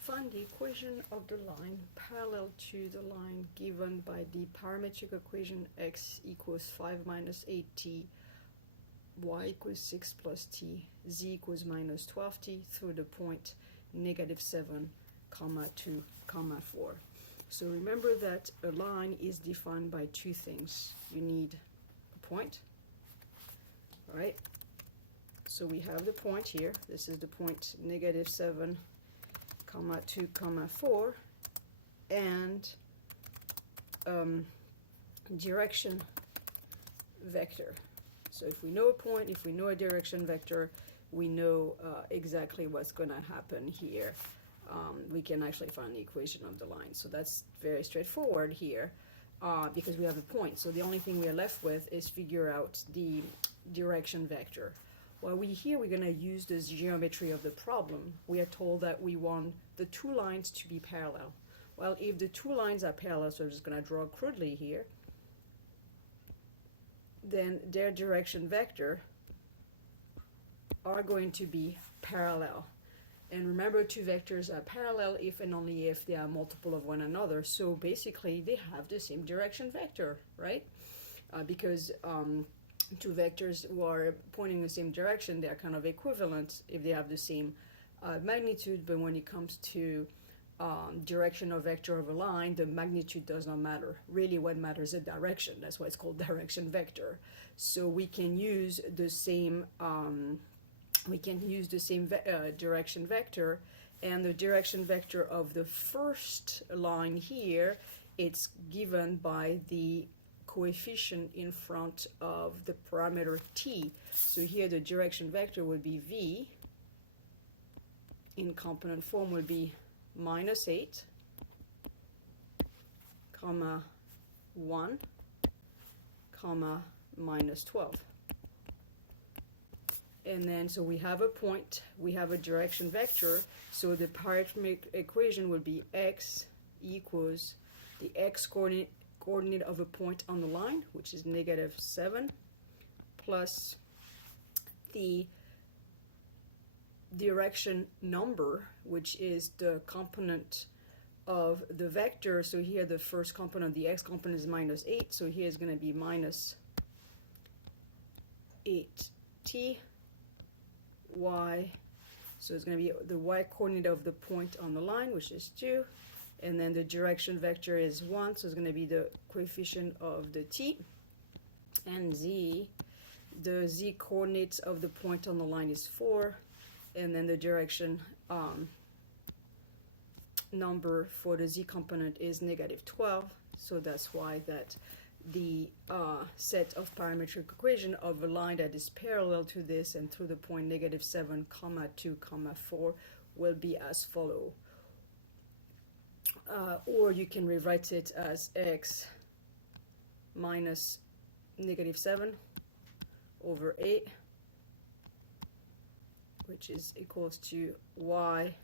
Find the equation of the line parallel to the line given by the parametric equation x equals 5 minus 8t, y equals 6 plus t, z equals minus 12t through the point -7, 2, 4. So remember that a line is defined by two things. You need a point, right? So we have the point here. This is the point -7, 2, 4, and direction vector. So if we know a point, if we know a direction vector, we know exactly what's going to happen here. We can actually find the equation of the line. So that's very straightforward here because we have a point. So the only thing we are left with is figure out the direction vector. Well, we're going to use the geometry of the problem. We are told that we want the two lines to be parallel. Well, if the two lines are parallel, so I'm just going to draw crudely here, then their direction vector are going to be parallel. And remember, two vectors are parallel if and only if they are multiple of one another. So basically, they have the same direction vector, right? Because two vectors who are pointing in the same direction, they are kind of equivalent if they have the same magnitude. But when it comes to direction or vector of a line, the magnitude does not matter. Really, what matters is the direction. That's why it's called direction vector. So we can use the same direction vector, and the direction vector of the first line here, it's given by the coefficient in front of the parameter t. So here the direction vector would be v. In component form would be -8, 1, -12. And then, so we have a point, we have a direction vector, so the parametric equation would be x equals the x coordinate of a point on the line, which is -7, plus the direction number, which is the component of the vector. So here the first component, the x component, is -8, so here is going to be -8t, y, so it's going to be the y coordinate of the point on the line, which is 2, and then the direction vector is 1, so it's going to be the coefficient of the t, and z, the z coordinates of the point on the line is 4, and then the direction number for the z component is -12, so that's why that the set of parametric equation of a line that is parallel to this and through the point -7, 2, 4 will be as follow. Or you can rewrite it as x minus -7 over 8, which is equals to y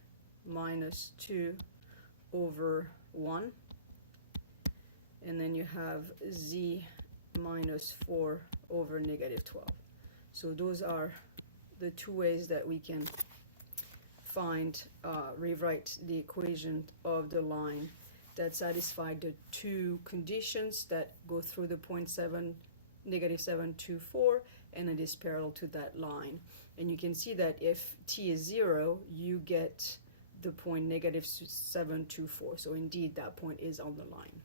minus 2 over 1. And then you have z minus 4 over -12. So those are the two ways that we can rewrite the equation of the line that satisfy the two conditions that go through the point -7, 2, 4, and it is parallel to that line. And you can see that if t is 0, you get the point -7, 2, 4. So indeed, that point is on the line.